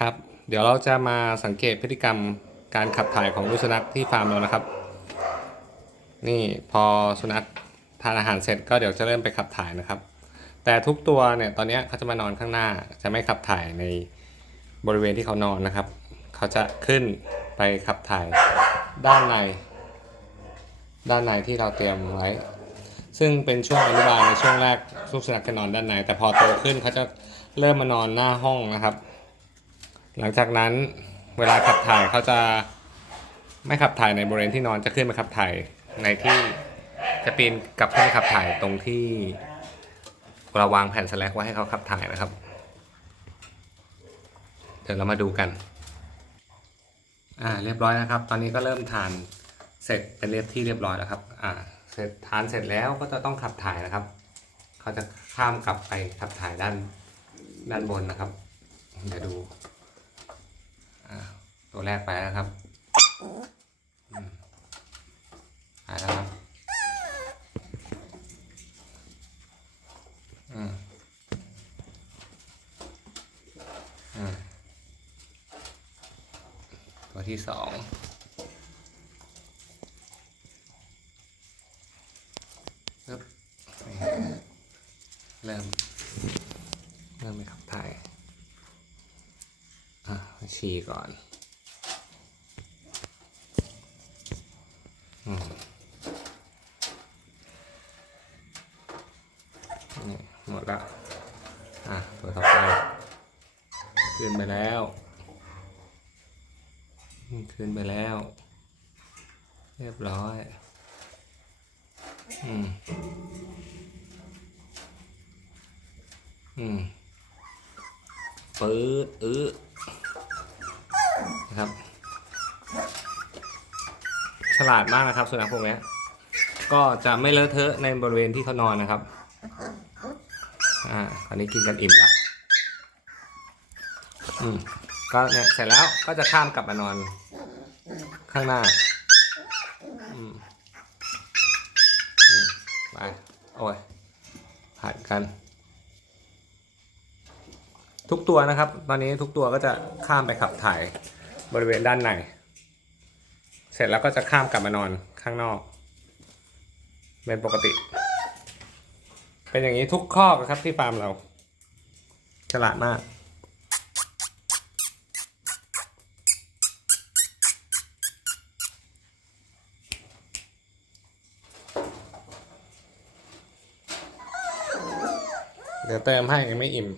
ครับ เดี๋ยวเราจะมาสังเกตพฤติกรรมการขับถ่ายของลูกสุนัขที่ฟาร์มเรานะครับ นี่พอสุนัขทานอาหารเสร็จก็เดี๋ยวจะเริ่มไปขับถ่ายนะครับ แต่ทุกตัวเนี่ยตอนนี้เขาจะมานอนข้างหน้า จะไม่ขับถ่ายในบริเวณที่เขานอนนะครับ เขาจะขึ้นไปขับถ่ายด้านใน ด้านในที่เราเตรียมไว้ ซึ่งเป็นช่วงอนุบาลในช่วงแรกลูกสุนัขจะนอนด้านใน แต่พอโตขึ้นเขาจะเริ่มมานอนหน้าห้องนะครับ หลังจากนั้นเวลาขับถ่ายเขาจะไม่ขับถ่ายในบริเวณที่นอนจะขึ้นมาขับถ่ายในที่จะปีนกลับขึ้นไปขับถ่ายตรงที่เราวางแผ่นสแลกไว้ให้เขาขับถ่ายนะครับ เดี๋ยวเรามาดูกันอ่าเรียบร้อยนะครับ ตอนนี้ก็เริ่มทานเสร็จเป็นเรียบที่เรียบร้อยแล้วครับอ่าเสร็จทานเสร็จแล้วก็จะต้องขับถ่ายนะครับ เขาจะข้ามกลับไปขับถ่ายด้านด้านบนนะครับ เดี๋ยวดู ตัวแรกไปแล้วครับอืมไปแล้วครับอืมอืมตัวที่สองเริ่ม เริ่มไปขับถ่าย อะฉี่ก่อน อืม นี่หมดละ อะ ตัวต่อไปขึ้นไปแล้วอืมขึ้นไปแล้ว เรียบร้อย อืม อืมปื๊ดอื้อนะครับ ฉลาดมากนะครับสุนัขพวกนี้ก็จะไม่เลอะเทอะในบริเวณที่เขานอนนะครับ อ่าตอนนี้กินกันอิ่มแล้วอืมก็เนี่ยเสร็จแล้วก็จะข้ามกลับมานอน ข้างหน้า อืมอืมไปโอ้ยผัดกัน ทุกตัวนะครับ ตอนนี้ทุกตัวก็จะข้ามไปขับถ่ายบริเวณด้านใน เสร็จแล้วก็จะข้ามกลับมานอนข้างนอกเป็นปกติ เป็นอย่างนี้ทุกข้อกนะครับที่ฟาร์มเราฉลาดมากเดี๋ยวเติมให้ยังไม่อิ่ม